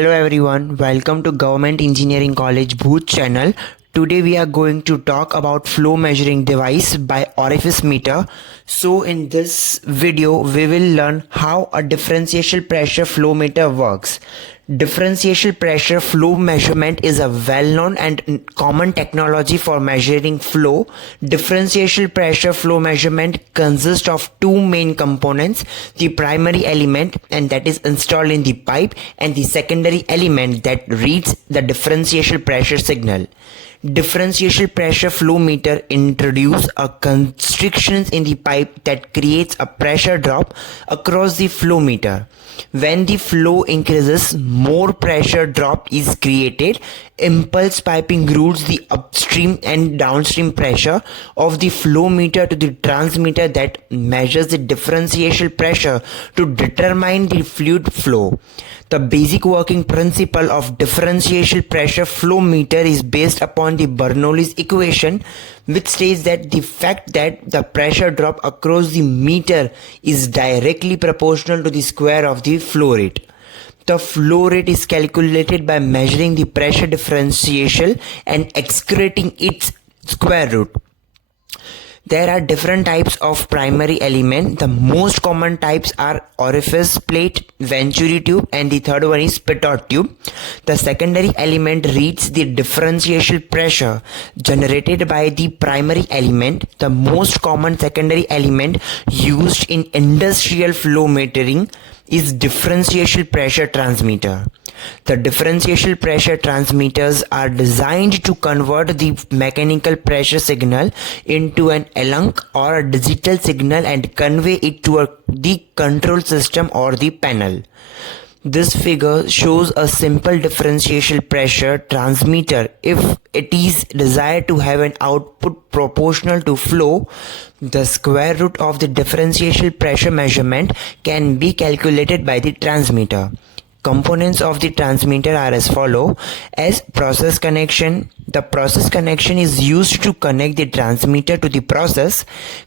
Hello everyone, welcome to Government Engineering College Bhuj channel. Today we are going to talk about flow measuring device by Orifice meter. So in this video we will learn how a differential pressure flow meter works. Differential pressure flow measurement is a well-known and common technology for measuring flow. Differential pressure flow measurement consists of two main components, the primary element and that is installed in the pipe and the secondary element that reads the differential pressure signal. Differential pressure flow meter introduce a constriction in the pipe that creates a pressure drop across the flow meter. When the flow increases, more pressure drop is created. Impulse piping routes the upstream and downstream pressure of the flow meter to the transmitter that measures the differential pressure to determine the fluid flow. The basic working principle of differential pressure flow meter is based upon the Bernoulli's equation, which states that the fact that the pressure drop across the meter is directly proportional to the square of the flow rate. The flow rate is calculated by measuring the pressure differential and excreting its square root. There are different types of primary element. The most common types are orifice plate, venturi tube, and the third one is pitot tube. The secondary element reads the differential pressure generated by the primary element. The most common secondary element used in industrial flow metering is differential pressure transmitter. The differential pressure transmitters are designed to convert the mechanical pressure signal into an analog or a digital signal and convey it to the control system or the panel. This figure shows a simple differential pressure transmitter. If it is desired to have an output proportional to flow, the square root of the differential pressure measurement can be calculated by the transmitter. Components of the transmitter are as follow. As process connection, the process connection is used to connect the transmitter to the process.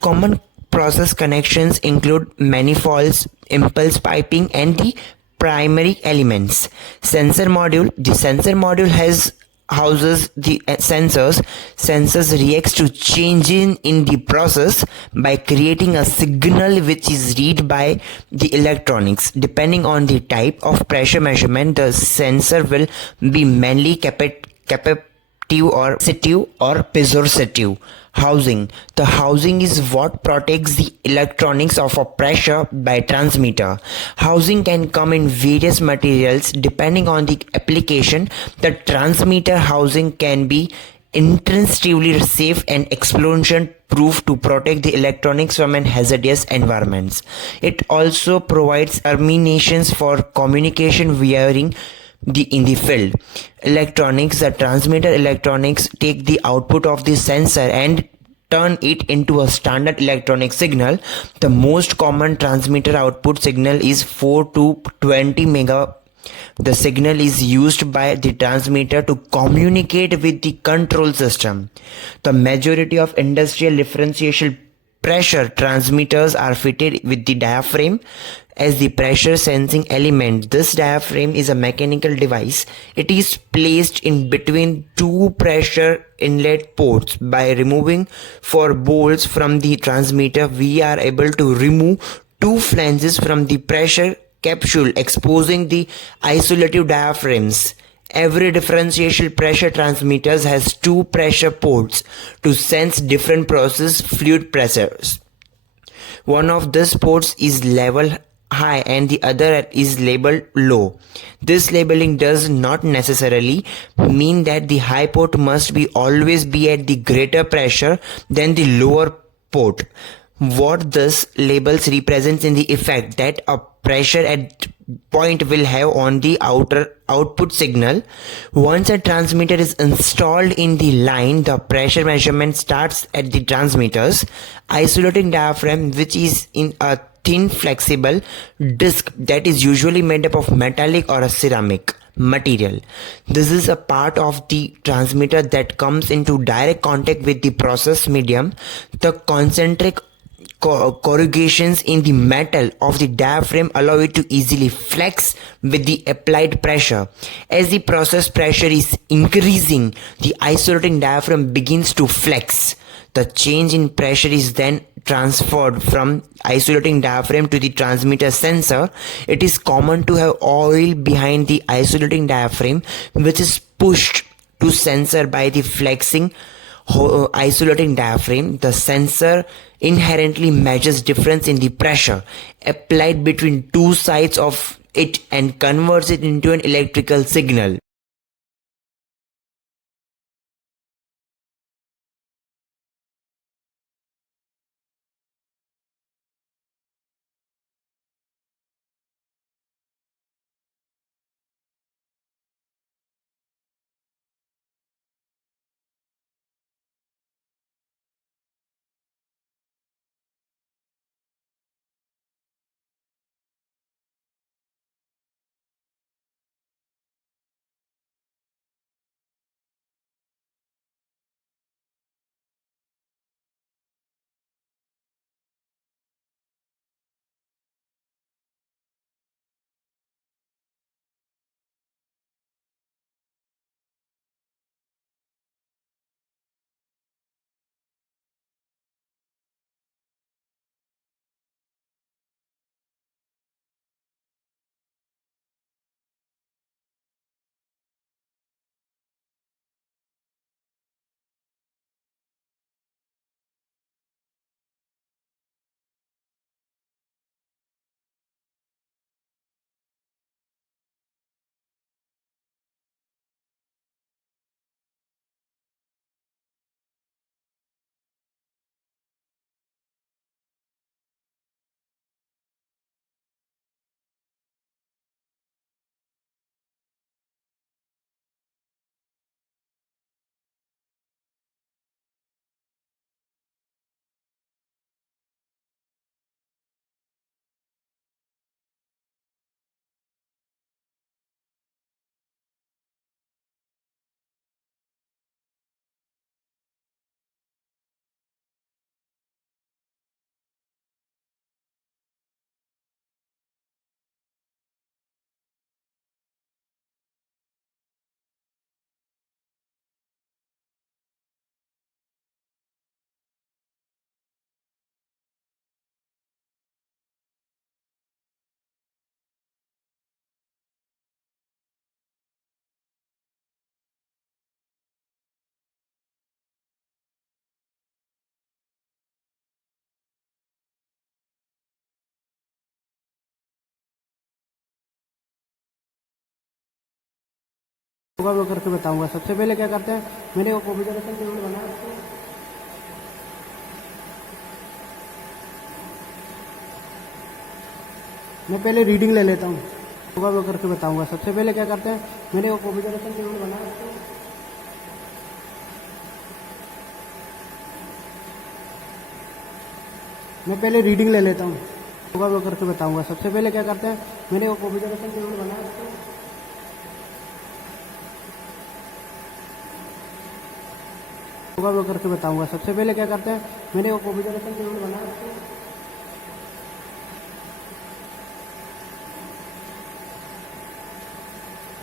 Common process connections include manifolds, impulse piping, and the primary elements. Sensor module. The sensor module houses the sensors reacts to changes in the process by creating a signal which is read by the electronics. Depending on the type of pressure measurement, the sensor will be mainly capacitive or sensitive or piezosensitive. Housing. The housing is what protects the electronics of a pressure by transmitter. Housing can come in various materials depending on the application. The transmitter housing can be intrinsically safe and explosion proof to protect the electronics from an hazardous environments. It also provides terminations for communication wiring in the field. Electronics. The transmitter electronics take the output of the sensor and turn it into a standard electronic signal. The most common transmitter output signal is 4 to 20 mega. The signal is used by the transmitter to communicate with the control system. The majority of industrial differential pressure transmitters are fitted with the diaphragm as the pressure sensing element. This diaphragm is a mechanical device. It is placed in between two pressure inlet ports. By removing 4 bolts from the transmitter, we are able to remove 2 flanges from the pressure capsule, exposing the isolative diaphragms. Every differential pressure transmitter has 2 pressure ports to sense different process fluid pressures. One of these ports is level high and the other is labeled low. This labeling does not necessarily mean that the high port must always be at the greater pressure than the lower port. What this labels represents in the effect that a pressure at point will have on the outer output signal. Once a transmitter is installed in the line, the pressure measurement starts at the transmitter's isolating diaphragm, which is in a thin flexible disc that is usually made up of metallic or a ceramic material. This is a part of the transmitter that comes into direct contact with the process medium. The concentric corrugations in the metal of the diaphragm allow it to easily flex with the applied pressure. As the process pressure is increasing, the isolating diaphragm begins to flex. The change in pressure is then transferred from isolating diaphragm to the transmitter sensor. It is common to have oil behind the isolating diaphragm, which is pushed to sensor by the flexing isolating diaphragm. The sensor inherently measures difference in the pressure applied between two sides of it and converts it into an electrical signal. होगा वो करके बताऊंगा। सबसे पहले क्या करते हैं, मैंने वो कॉन्फ़िगरेशन टेबल बनाया उसको मैं पहले रीडिंग ले लेता हूँ। होगा वो करके बताऊंगा। सबसे पहले क्या करते हैं, मैंने वो कॉन्फ़िगरेशन टेबल बनाया उसको मैं पहले रीडिंग ले लेता हूँ। होगा वो करके बताऊंगा। सबसे पहले क्या करते हैं, मैंने वो कॉन्फ़िगरेशन टेबल बनाया उसको होगा वो करके बताऊंगा। सबसे पहले क्या करते हैं, मैंने वो कॉन्फ़िगरेशन टेबल बनाया उसको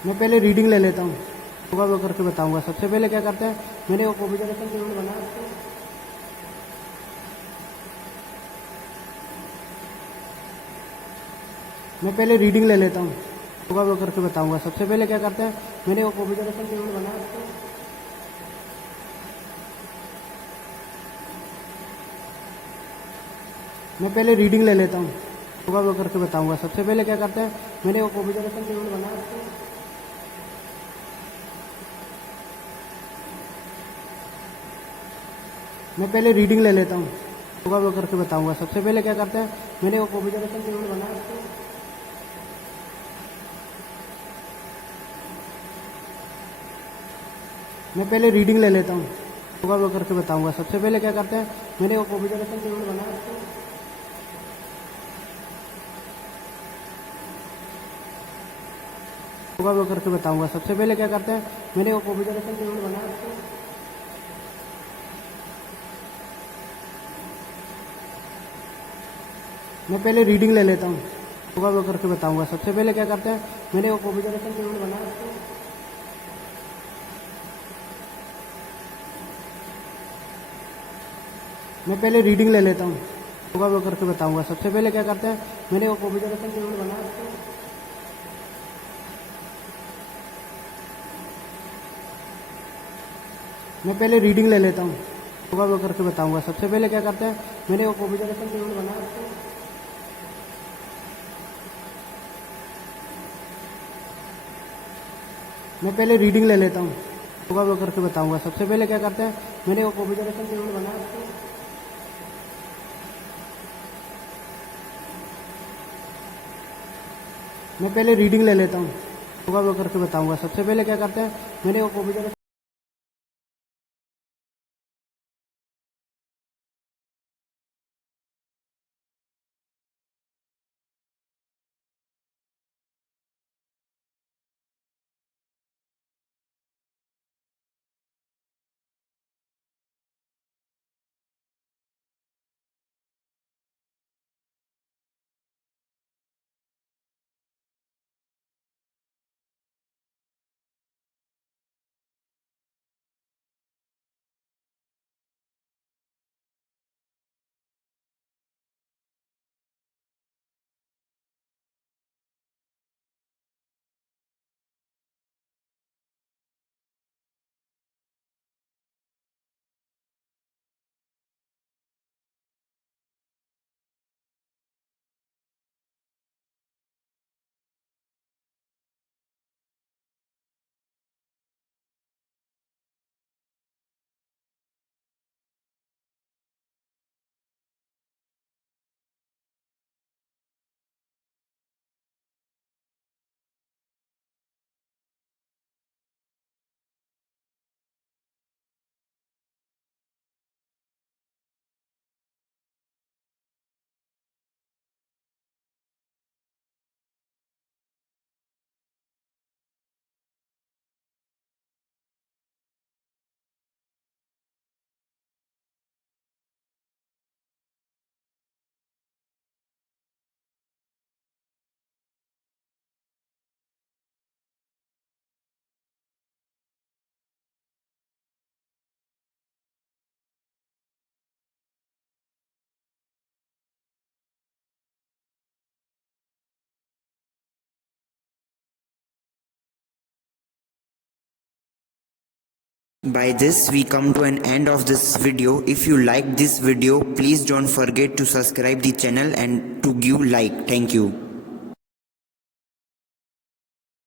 मैं पहले रीडिंग ले लेता हूँ। होगा वो करके बताऊंगा। सबसे पहले क्या करते हैं, मैंने वो कॉन्फ़िगरेशन टेबल बनाया उसको मैं पहले रीडिंग ले लेता हूँ। होगा वो करके बताऊंगा। सबसे पहले क्या करते हैं, मैंने वो कॉन्फ़िगरेशन टेबल बनाया उसको मैं पहले रीडिंग ले लेता हूँ। होगा वो करके बताऊंगा। सबसे पहले क्या करते हैं, मैंने वो कॉन्फ़िगरेशन टेबल बनाया उसको मैं पहले रीडिंग ले लेता हूँ। होगा वो करके बताऊंगा। सबसे पहले क्या करते हैं, मैंने वो कॉन्फ़िगरेशन टेबल बनाया उसको मैं पहले रीडिंग ले लेता हूँ। होगा वो करके बताऊंगा। सबसे पहले क्या करते हैं, मैंने वो कॉन्फ़िगरेशन टेबल बनाया उसको होगा वो करके बताऊंगा। सबसे पहले क्या करते हैं, मैंने वो कॉन्फ़िगरेशन टेबल बनाया उसको मैं पहले रीडिंग ले लेता हूँ, होगा वो करके बताऊंगा। सबसे पहले क्या करते हैं, मैंने वो कॉन्फ़िगरेशन टेबल बनाया उसको मैं पहले रीडिंग ले लेता हूँ, होगा वो करके बताऊंगा। सबसे पहले क्या करते हैं, मैंने वो कॉन्फ़िगरेशन टेबल बनाया उसको मैं पहले रीडिंग ले लेता हूँ, होगा वो करके बताऊंगा। सबसे पहले क्या करते हैं, मैंने वो कॉन्फ़िगरेशन टेबल बनाया उसको मैं पहले रीडिंग ले लेता हूँ, होगा वो करके बताऊंगा। सबसे पहले क्या करते हैं, मैंने वो कॉन्फ़िगरेशन टेबल बनाया उसको मैं पहले रीडिंग ले लेता हूँ, होगा वो करके बताऊंगा। सबसे पहले क्या करते हैं, मैंने वो configuration By this we come to an end of this video. If you like this video, please don't forget to subscribe the channel and to give like. Thank you.